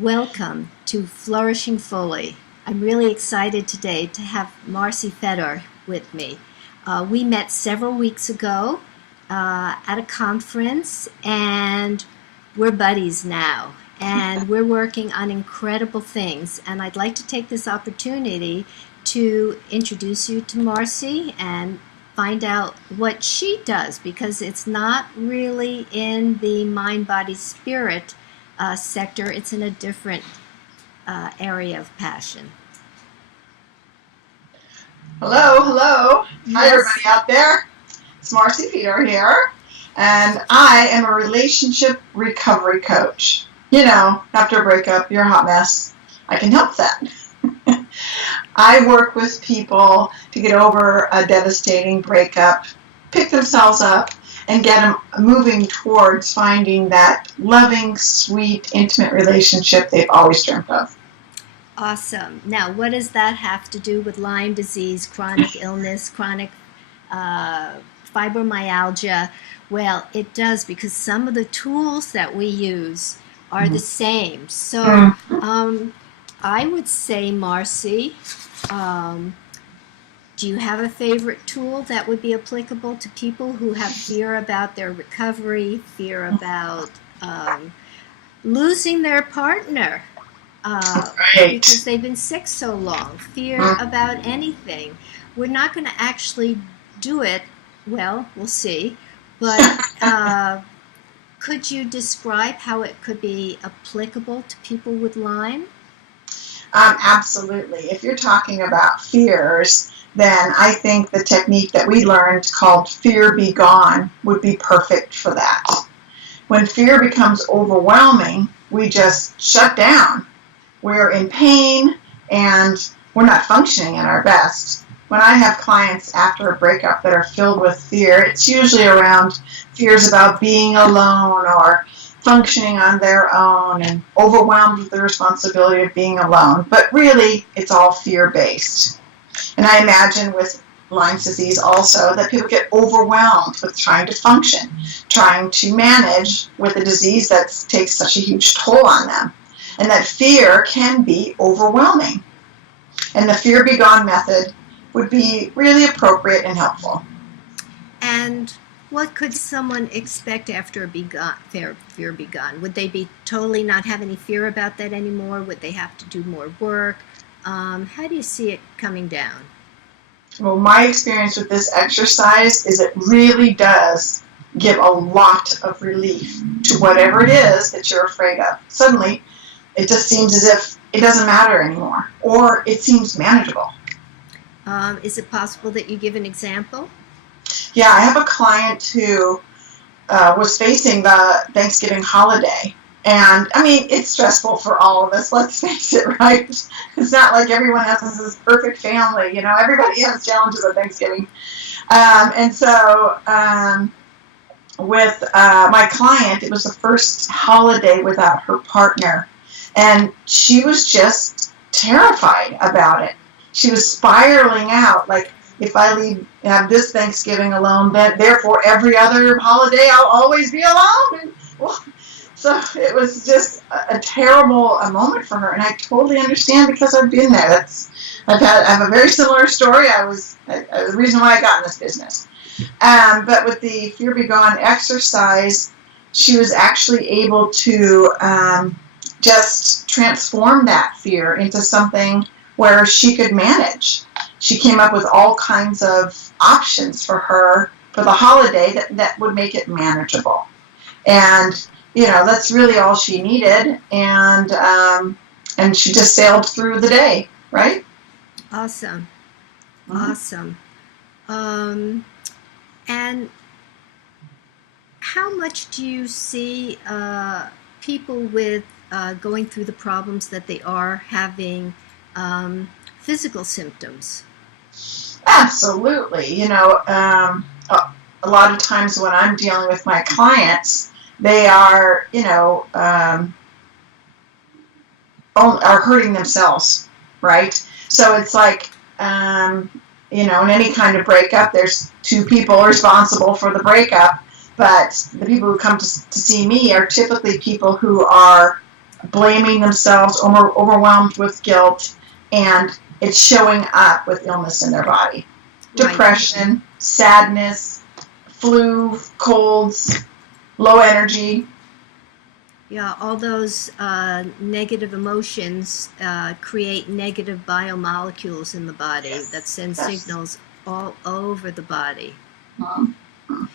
Welcome to Flourishing Fully. I'm really excited today to have Marci Fedors with me. We met several weeks ago at a conference, and we're buddies now. And we're working on incredible things. And I'd like to take this opportunity to introduce you to Marci and find out what she does, because it's not really in the mind, body, spirit sector. It's in a different area of passion. Hello. Hi, Yes. everybody out there. It's Marci Fedors here, and I am a relationship recovery coach. You know, after a breakup, you're a hot mess. I can help that. I work with people to get over a devastating breakup, pick themselves up, and get them moving towards finding that loving, sweet, intimate relationship they've always dreamt of. Awesome. Now, what does that have to do with Lyme disease, chronic illness, chronic fibromyalgia? Well, it does, because some of the tools that we use are the same. So I would say, Marci, do you have a favorite tool that would be applicable to people who have fear about their recovery, fear about losing their partner because they've been sick so long, fear about anything? We're not going to actually do it. Well, we'll see. But could you describe how it could be applicable to people with Lyme? Absolutely. If you're talking about fears, then I think the technique that we learned called Fear Be Gone would be perfect for that. When fear becomes overwhelming, we just shut down. We're in pain and we're not functioning at our best. When I have clients after a breakup that are filled with fear, it's usually around fears about being alone or functioning on their own and overwhelmed with the responsibility of being alone. But really, it's all fear-based. And I imagine with Lyme's disease also that people get overwhelmed with trying to function, trying to manage with a disease that takes such a huge toll on them. And that fear can be overwhelming. And the Fear Be Gone method would be really appropriate and helpful. And what could someone expect after a fear be gone? Would they be totally not have any fear about that anymore? Would they have to do more work? How do you see it coming down? Well, my experience with this exercise is it really does give a lot of relief to whatever it is that you're afraid of. Suddenly, it just seems as if it doesn't matter anymore, or it seems manageable. Is it possible that you give an example? Yeah, I have a client who was facing the Thanksgiving holiday. And, I mean, it's stressful for all of us, let's face it, right? It's not like everyone has this perfect family, you know. Everybody has challenges at Thanksgiving. And so with my client, it was the first holiday without her partner. And she was just terrified about it. She was spiraling out, like, if I have this Thanksgiving alone, then therefore every other holiday I'll always be alone. And, well, so it was just a terrible moment for her, and I totally understand because I've been there. I have a very similar story. The reason why I got in this business. But with the Fear Be Gone exercise, she was actually able to just transform that fear into something where she could manage. She came up with all kinds of options for her for the holiday that would make it manageable. And, you know, that's really all she needed. And she just sailed through the day, right? Awesome. Awesome. And how much do you see people with going through the problems that they are having physical symptoms? Absolutely. You know, a lot of times when I'm dealing with my clients, they are, you know, are hurting themselves, right? So it's like, you know, in any kind of breakup, there's two people responsible for the breakup, but the people who come to see me are typically people who are blaming themselves, overwhelmed with guilt, and it's showing up with illness in their body. Depression, sadness, flu, colds, low energy. Yeah, all those negative emotions create negative biomolecules in the body that send signals all over the body.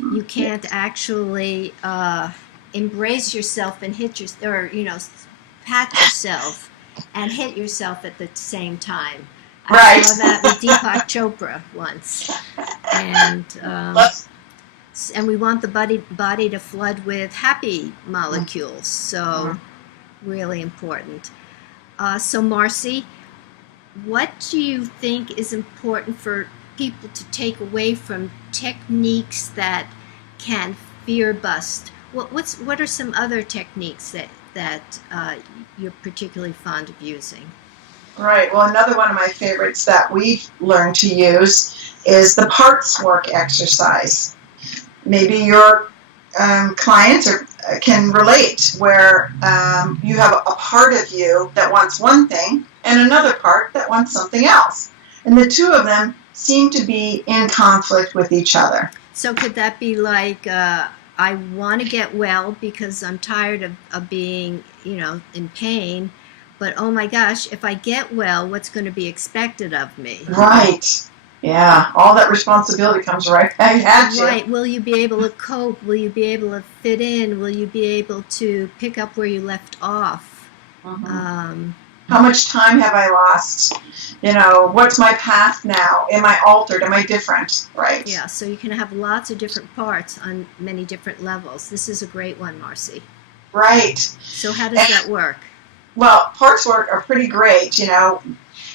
You can't actually embrace yourself and hit pat yourself and hit yourself at the same time. I saw that with Deepak Chopra once, and we want the body to flood with happy molecules. So really important. So Marci, what do you think is important for people to take away from techniques that can fear bust? What are some other techniques that you're particularly fond of using? Right. Well, another one of my favorites that we've learned to use is the parts work exercise. Maybe your clients can relate, where you have a part of you that wants one thing and another part that wants something else. And the two of them seem to be in conflict with each other. So could that be like, I want to get well because I'm tired of being, in pain, but oh my gosh, if I get well, what's going to be expected of me? Right. Yeah, all that responsibility comes right back at you. Right. Will you be able to cope? Will you be able to fit in? Will you be able to pick up where you left off? How much time have I lost? What's my path now? Am I altered? Am I different? Right. Yeah, so you can have lots of different parts on many different levels. This is a great one, Marci. Right. So how does that work? Well, parts work are pretty great,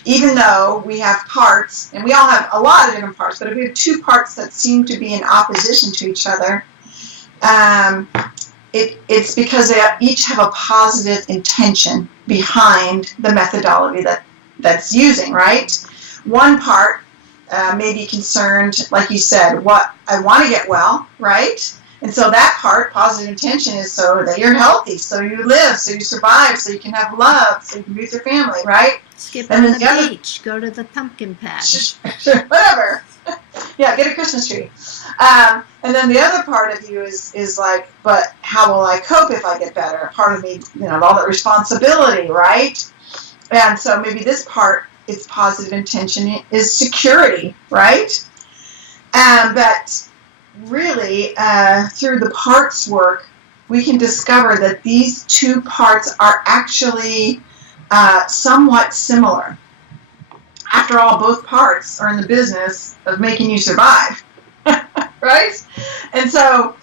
even though we have parts, and we all have a lot of different parts, but if we have two parts that seem to be in opposition to each other, it's because they each have a positive intention behind the methodology that's using, right? One part may be concerned, like you said, what I want to get well, right? And so that part, positive intention, is so that you're healthy, so you live, so you survive, so you can have love, so you can be with your family, right? Skip on the beach, go to the pumpkin patch. Whatever. Yeah, get a Christmas tree. And then the other part of you is like, but how will I cope if I get better? Part of me, all that responsibility, right? And so maybe this part, its positive intention is security, right? But really, through the parts work, we can discover that these two parts are actually somewhat similar. After all, both parts are in the business of making you survive, right? And so,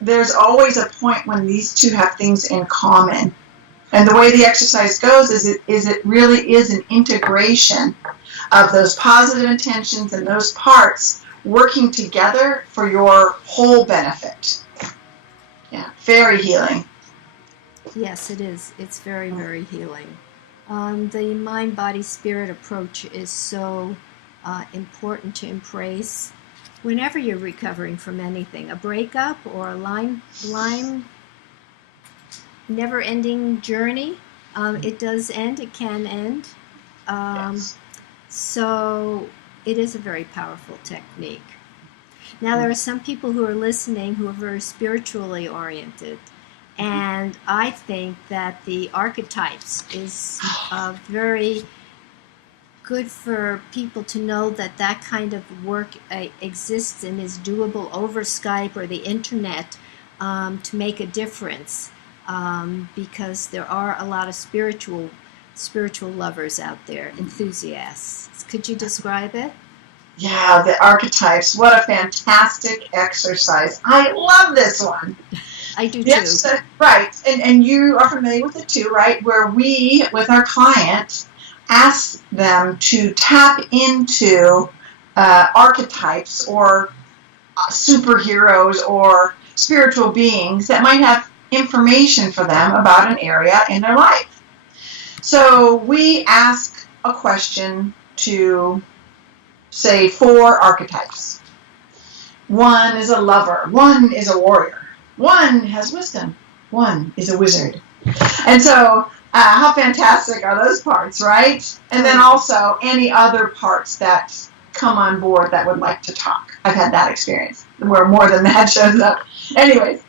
there's always a point when these two have things in common. And the way the exercise goes is it really is an integration of those positive intentions and those parts working together for your whole benefit. Yeah, very healing. Yes, it is. It's very, very healing. The mind, body, spirit approach is so important to embrace whenever you're recovering from anything. A breakup or a never-ending journey. It does end. It can end. Yes. So it is a very powerful technique. Now, there are some people who are listening who are very spiritually oriented. And I think that the archetypes is very good for people to know that kind of work exists and is doable over Skype or the internet to make a difference, because there are a lot of spiritual lovers out there, enthusiasts. Could you describe it? Yeah, the archetypes. What a fantastic exercise. I love this one. I do yes, too. Right. And you are familiar with it too, right? Where we, with our client, ask them to tap into archetypes or superheroes or spiritual beings that might have information for them about an area in their life. So we ask a question to, say, 4 archetypes. One is a lover. One is a warrior. One has wisdom. One is a wizard. And so, how fantastic are those parts, right? And then also any other parts that come on board that would like to talk. I've had that experience where more than that shows up. Anyways,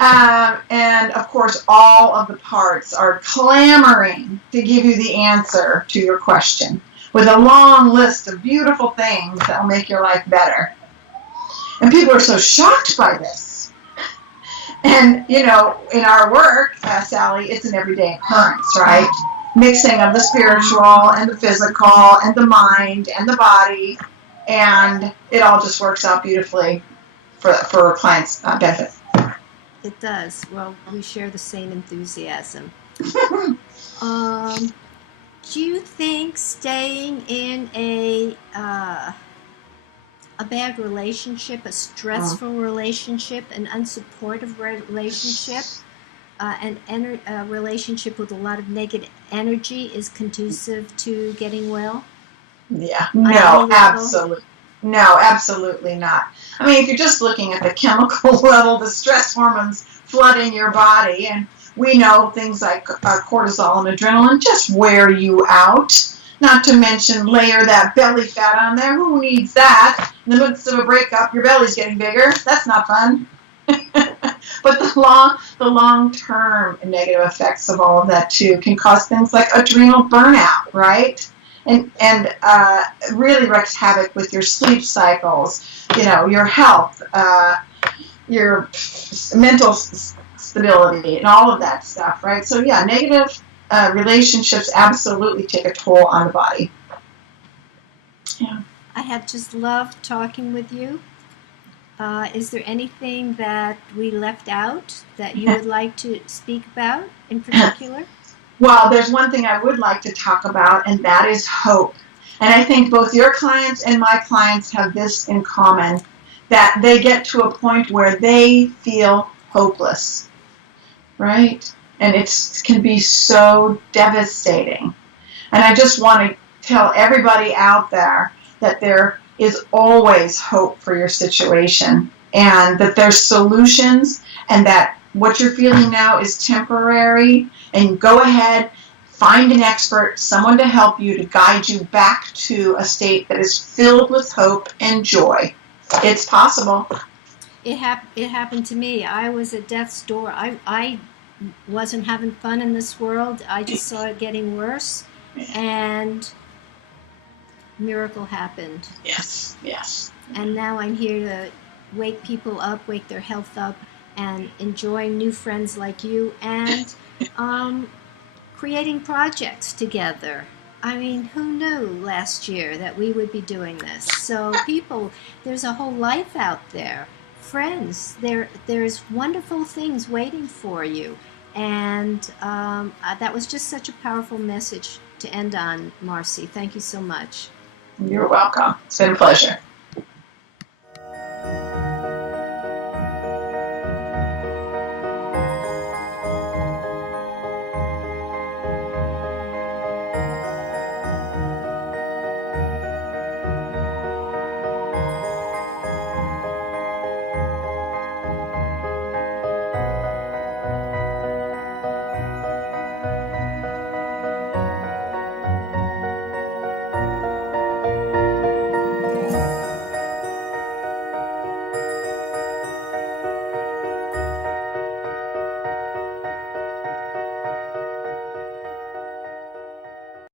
and of course, all of the parts are clamoring to give you the answer to your question with a long list of beautiful things that will make your life better. And people are so shocked by this. And, you know, in our work, Sally, it's an everyday occurrence, right? Mixing of the spiritual and the physical and the mind and the body. And it all just works out beautifully for clients' benefit. It does. Well, we share the same enthusiasm. Do you think staying in a bad relationship, a stressful relationship, an unsupportive relationship, a relationship with a lot of negative energy is conducive to getting well? Yeah. No, absolutely. No, absolutely not. I mean, if you're just looking at the chemical level, the stress hormones flooding your body, and we know things like cortisol and adrenaline just wear you out. Not to mention layer that belly fat on there. Who needs that? In the midst of a breakup, your belly's getting bigger. That's not fun. But the long-term negative effects of all of that too can cause things like adrenal burnout, right? And really wreaks havoc with your sleep cycles, you know, your health, your mental stability, and all of that stuff, right? So yeah, negative relationships absolutely take a toll on the body. Yeah. I have just loved talking with you. Is there anything that we left out that you would like to speak about in particular? Well, there's one thing I would like to talk about, and that is hope. And I think both your clients and my clients have this in common, that they get to a point where they feel hopeless, right? And it can be so devastating. And I just want to tell everybody out there that there is always hope for your situation, and that there's solutions, and that what you're feeling now is temporary, and go ahead, find an expert, someone to help you, to guide you back to a state that is filled with hope and joy. It's possible. It happened to me. I was at death's door. I wasn't having fun in this world. I just saw it getting worse, and miracle happened. Yes, yes. And now I'm here to wake people up, wake their health up, and enjoying new friends like you, and creating projects together. I mean, who knew last year that we would be doing this? So people, there's a whole life out there. Friends, there's wonderful things waiting for you. And that was just such a powerful message to end on, Marci. Thank you so much. You're welcome. It's been a pleasure.